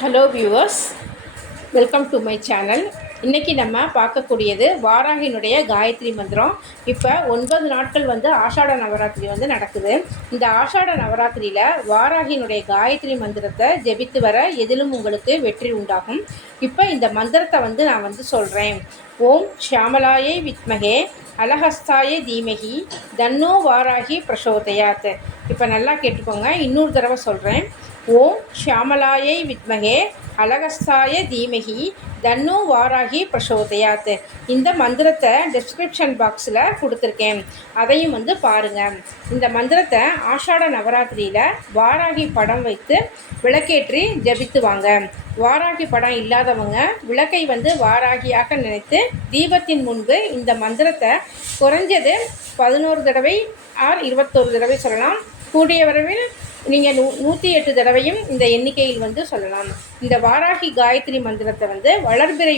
Hello viewers welcome to my channel இன்றைக்கி நம்ம பார்க்கக்கூடியது வாராகினுடைய காயத்ரி மந்திரம். இப்போ ஒன்பது நாட்கள் வந்து ஆஷாட நவராத்திரி வந்து நடக்குது. இந்த ஆஷாட நவராத்திரியில் வாராகினுடைய காயத்ரி மந்திரத்தை ஜெபித்து வர எதிலும் உங்களுக்கு வெற்றி உண்டாகும். இப்போ இந்த மந்திரத்தை வந்து நான் வந்து சொல்கிறேன் ஓம் ஷியாமலாயை வித்மகே அலஹஸ்தாய தீமகி தன்னோ வாராகி பிரசோதயாத். இப்போ நல்லா கேட்டுக்கோங்க. இன்னொரு தடவை சொல்கிறேன் ஓம் ஷியாமலாயை வித்மகே அலகஸ்தாய தீமகி தன்னு வாராகி பிரசோதயாத். இந்த மந்திரத்தை டிஸ்கிரிப்ஷன் பாக்ஸில் கொடுத்துருக்கேன். அதையும் வந்து பாருங்கள் இந்த மந்திரத்தை ஆஷாட நவராத்திரியில் வாராகி படம் வைத்து விளக்கேற்றி ஜபித்து வாங்க. வாராகி படம் இல்லாதவங்க விளக்கை வந்து வாராகியாக நினைத்து தீபத்தின் முன்பு இந்த மந்திரத்தை குறைஞ்சது பதினோரு தடவை ஆர் இருபத்தோரு தடவை சொல்லலாம். கூடிய விரைவில் நீங்கள் நூ நூற்றி எட்டு தடவையும் இந்த எண்ணிக்கையில் வந்து சொல்லலாம். இந்த வாராகி காயத்ரி மந்திரத்தை வந்து வளர்பிறை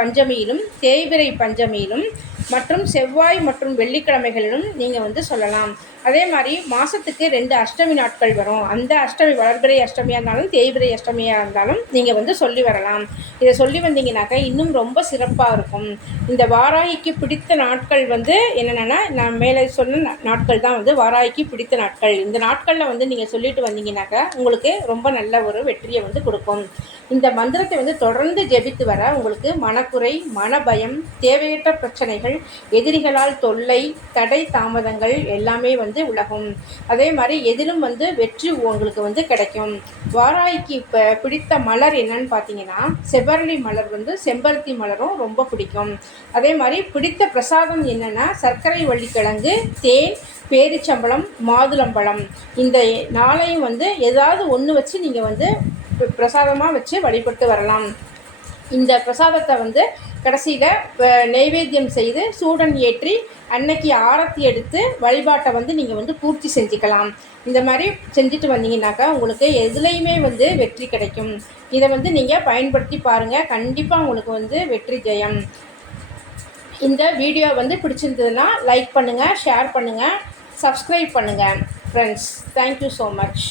பஞ்சமியிலும் தேய்பிரை பஞ்சமியிலும் மற்றும் செவ்வாய் மற்றும் வெள்ளிக்கிழமைகளிலும் நீங்கள் வந்து சொல்லலாம். அதே மாதிரி மாதத்துக்கு ரெண்டு அஷ்டமி நாட்கள் வரும். அந்த அஷ்டமி வளர்பிறை அஷ்டமியாக இருந்தாலும் தேய்பிரை அஷ்டமியாக இருந்தாலும் நீங்கள் வந்து சொல்லி வரலாம். இதை சொல்லி வந்தீங்கன்னாக்கா இன்னும் ரொம்ப சிறப்பாக இருக்கும். இந்த வாராய்க்கு பிடித்த நாட்கள் வந்து என்னென்னா நான் மேலே சொன்ன நாட்கள் தான் வந்து வாராய்க்கு பிடித்த நாட்கள். இந்த நாட்களில் வந்து நீங்கள் சொல்லிட்டு வந்தீங்கன்னாக்கா உங்களுக்கு ரொம்ப நல்ல ஒரு வெற்றியை வந்து கொடுக்கும். இந்த மந்திரத்தை வந்து தொடர்ந்து ஜெபித்து வர உங்களுக்கு மன மனக்குறை மனபயம் தேவையற்ற பிரச்சனைகள் எதிரிகளால் தொல்லை தடை தாமதங்கள் எல்லாமே வந்து உலகும். அதே மாதிரி எதிலும் வந்து வெற்றி உங்களுக்கு வந்து கிடைக்கும். வாராய்க்கு இப்போ பிடித்த மலர் என்னன்னு பார்த்தீங்கன்னா செவ்வரளி மலர் வந்து செம்பருத்தி மலரும் ரொம்ப பிடிக்கும். அதே மாதிரி பிடித்த பிரசாதம் என்னென்னா சர்க்கரை வள்ளிக்கிழங்கு தேன் பேரிச்சம்பழம் மாதுளம்பழம். இந்த நாளையும் வந்து ஏதாவது ஒன்று வச்சு நீங்கள் வந்து பிரசாதமாக வச்சு வழிபட்டு வரலாம். இந்த பிரசாதத்தை வந்து கடைசியில் நெய்வேத்தியம் செய்து சூடன் ஏற்றி அன்னைக்கு ஆரத்தி எடுத்து வழிபாட்டை வந்து நீங்கள் வந்து பூர்த்தி செஞ்சுக்கலாம். இந்த மாதிரி செஞ்சுட்டு வந்தீங்கன்னாக்கா உங்களுக்கு எதுலேயுமே வந்து வெற்றி கிடைக்கும். இதை வந்து நீங்கள் பயன்படுத்தி பாருங்கள் கண்டிப்பாக உங்களுக்கு வந்து வெற்றி ஜெயம். இந்த வீடியோ வந்து பிடிச்சிருந்ததுன்னா லைக் பண்ணுங்கள் ஷேர் பண்ணுங்கள் சப்ஸ்கிரைப் பண்ணுங்கள் ஃப்ரெண்ட்ஸ் தேங்க்யூ ஸோ மச்